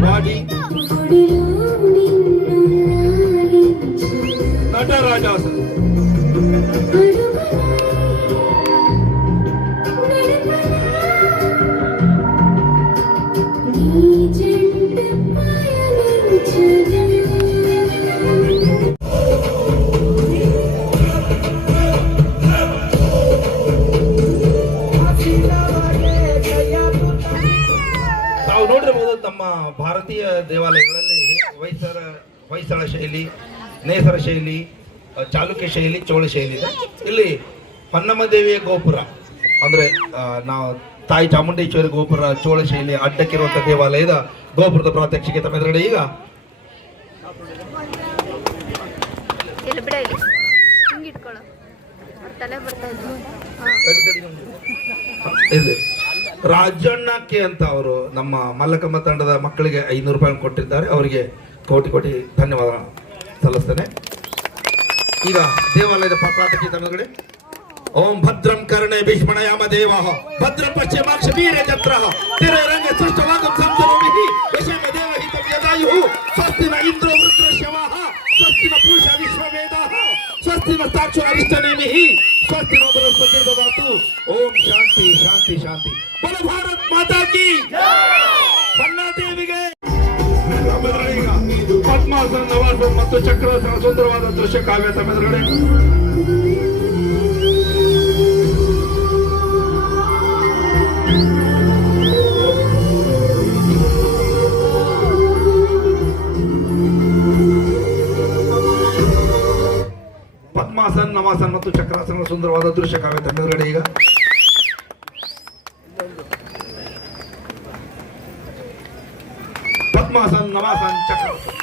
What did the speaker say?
Body ನಟರಾಜಾಸ. ತಾವು ನೋಡಿರಬಹುದು ನಮ್ಮ ಭಾರತೀಯ ದೇವಾಲಯಗಳಲ್ಲಿ ಹೊಯ್ಸಳ ಶೈಲಿ, ನೇಸರ ಶೈಲಿ, ಚಾಲುಕ್ಯ ಶೈಲಿ, ಚೋಳ ಶೈಲಿ ಇದೆ. ಇಲ್ಲಿ ಹೊನ್ನಮ್ಮ ದೇವಿಯ ಗೋಪುರ ಅಂದ್ರೆ ನಾವು ತಾಯಿ ಚಾಮುಂಡೇಶ್ವರಿ ಗೋಪುರ ಚೋಳ ಶೈಲಿ ಅಡ್ಡಕ್ಕಿರುವಂತಹ ದೇವಾಲಯದ ಗೋಪುರದ ಪ್ರಾತ್ಯಕ್ಷಿಕೆ ತಮ್ಮ ಎದುರುಗಡೆ ಈಗ ಇಲ್ಲಿ ರಾಜಣ್ಣಕ್ಕೆ ಅಂತ ಅವರು ನಮ್ಮ ಮಲ್ಲಕಮ್ಮ ತಂಡದ ಮಕ್ಕಳಿಗೆ 500 ರೂಪಾಯಿ ಕೊಟ್ಟಿದ್ದಾರೆ. ಅವರಿಗೆ ಕೋಟಿ ಕೋಟಿ ಧನ್ಯವಾದ ಸಲ್ಲಿಸ್ತೇನೆ. ಈಗ ದೇವಾಲಯದ ಪ್ರಾತ್ಯಕ್ಷಿಕೆ ತಮ್ಮ ಎದುರುಗಡೆ ಓಂ ಭದ್ರಂ ಕರ್ಣೆ ಭೀಷ್ಮಣಯಾಮ ದೇವಃ ಭದ್ರಂ ಪಶ್ಚಿಮಾಕ್ಷ ವೀರ ಜತ್ರಃ ತಿರರಂಗ ಸೃಷ್ಟವಾಗಂ ಸಂತರೋಮಿಹಿ ವಶೇಮ ದೇವಹಿತಂ ಯದಾಯುಃ ಸ್ವಸ್ತಿನ ಇಂದ್ರೋ ವೃತ್ರಶ್ಯವಾಃ ಸ್ವಸ್ತಿನ ಪೂಷ ವಿಶ್ವವೇದಾಃ ಸ್ವಸ್ತಿನ ಸಾಕ್ಷು ಅರಿಷ್ಟನೇಮಿಹಿ ಸ್ವಸ್ತಿನ ಬೃಹಸ್ಪತಿ ದದಾತು. ಓಂ ಶಾಂತಿ ಶಾಂತಿ ಶಾಂತಿ. ಬಲ ಭಾರತ್ ಮಾತಾ ಕಿ ದೇವಿಗೆ ಪದ್ಮಾಸನ ನವಾಸನ ಮತ್ತು ಚಕ್ರಾಸನ ಸುಂದರವಾದ ದೃಶ್ಯ ಕಾವ್ಯ ತಮ್ಮೆದುರುಗಡೆ ಪದ್ಮಾಸನ ನವಾಸನ ಮತ್ತು ಚಕ್ರಾಸನ ಸುಂದರವಾದ ದೃಶ್ಯ ಕಾವ್ಯ ತಮ್ಮೆದುರುಗಡೆ ಈಗ ಪದ್ಮಾಸನ ನವಾಸನ ಚಕ್ರಾಸನ